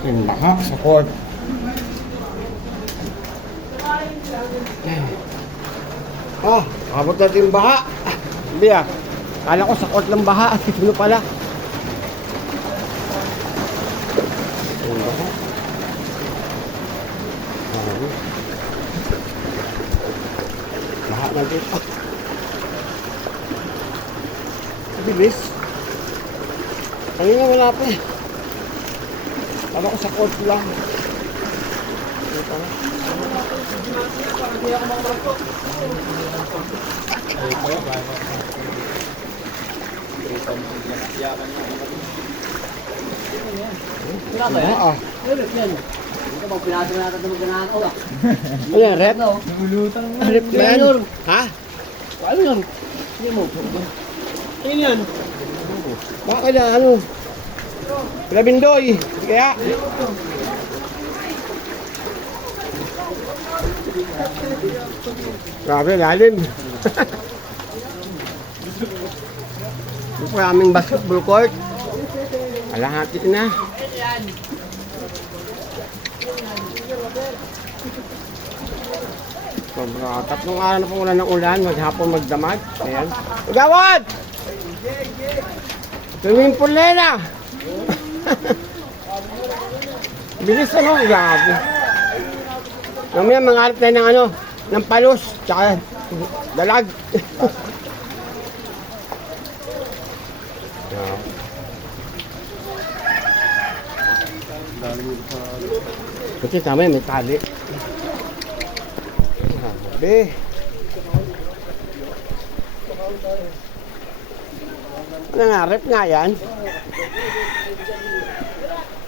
Malaking baka sa court. Oh, abot natin yung baha. Hindi ah. Kala ko sa court lang baha. Sino pala? Yung baha. Baha na dito. Bilis. Kanina wala pa eh. Kala ko sa court lang. Ano pala? Wala ba yan? Ah, Wala yan. Ito bang pinasa na natin ng ganahan ko ah. ano yan, rep? Ano? Nagulutang. Rep ba yan? Ha? Ano yan? Hindi mo. Ano yan? Baka na ano? Labindoy. Kaya? Grabe, lalim. Maraming basketball court. Alahati na. Sobra. Tatlong araw na pong ulan ng ulan. Maghapon magdamag. Ayan. Gawad! Swimming pool na ah. Bilis ano, grabe. Mamaya mangarap tayo ng ano, ng palos, tsaka dalag. Kasi tama yun, may tali. Grabe. Ano nga,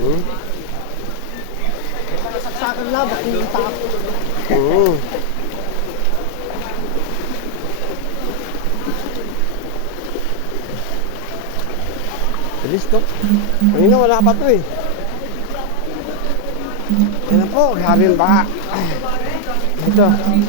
Hmm? Saksakan na, bakit yung tap? Hmm. Bilis to. Kanina wala pa to eh. Yan po, grabe yung baka. Ito.